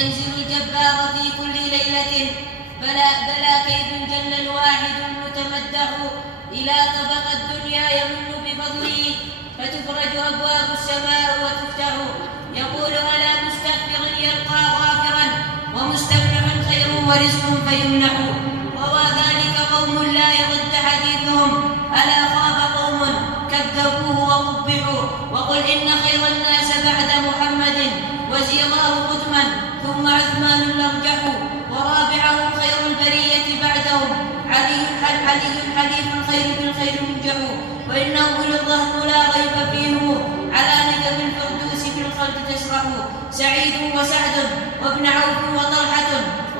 ينزل الجبار في كل ليلة بلا كيد جل الواحد المتمدح إلى طبق الدنيا يمن بفضله فتفرج أبواب السماء وتفتح يقول ألا مستغفر يلقى غافرا ومستمنح خير ورزق فيمنح روى ذلك قوم لا يرد حديثهم ألا خاب قوم كذبوه وقبحوا وقل إن خير الناس بعد محمد وزيراه قدما ثم عثمان الأرجح ورابعهم خير البرية بعدهم علي حليف الخير بالخير منجح وإنه للظهر لا ريب فيه على نجم الفردوس في الخلق تسرح سعيد وسعد وابن عوف وطلحة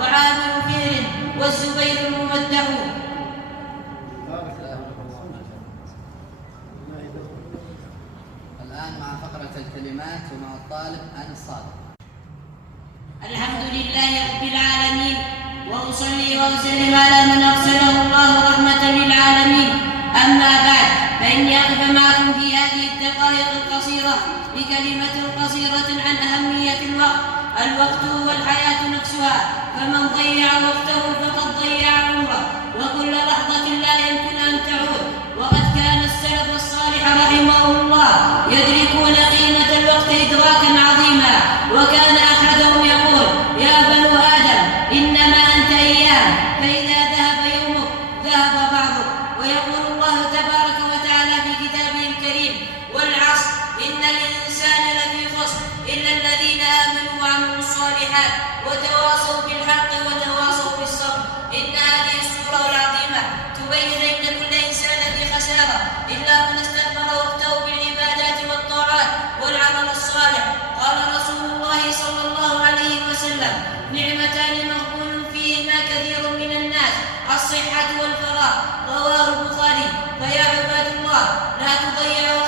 وعامر فهر والزبير الممدح. الآن مع فقرة الكلمات ومع الطالب عن الصادق. الحمد لله رب العالمين وأصلي وأسلم على من أرسله الله رحمة للعالمين. أما بعد فإني أقف معكم في هذه الدقائق القصيرة بكلمة قصيرة عن أهمية الوقت هو الحياة نفسها فمن ضيع وقته فقد ضيع عمره وكل لحظة لا يمكن أن تعود وقد كان السلف الصالح رحمه الله يدركون قيمة الوقت إدراكا عظيما وكان أحدهم يقول يا بنو آدم إنما أنت أيام فإذا ذهب يومك ذهب بعضك ويقول الله تبارك وتعالى في كتابه الكريم والعصر إن الإنسان لفي خسر إلا الذين آمنوا وعملوا الصالحات وتواصوا بالحق وتواصوا بالصبر. إن هذه السورة العظيمة تبين أن كل إنسان في خسارة إلا من استثمر وقته بالعبادات والطاعات والعمل الصالح. قال رسول الله صلى الله عليه وسلم نعمتان مغبون فيهما كثير من الناس الصحة والفراغ رواه البخاري. فيا عباد الله لا تضيعوا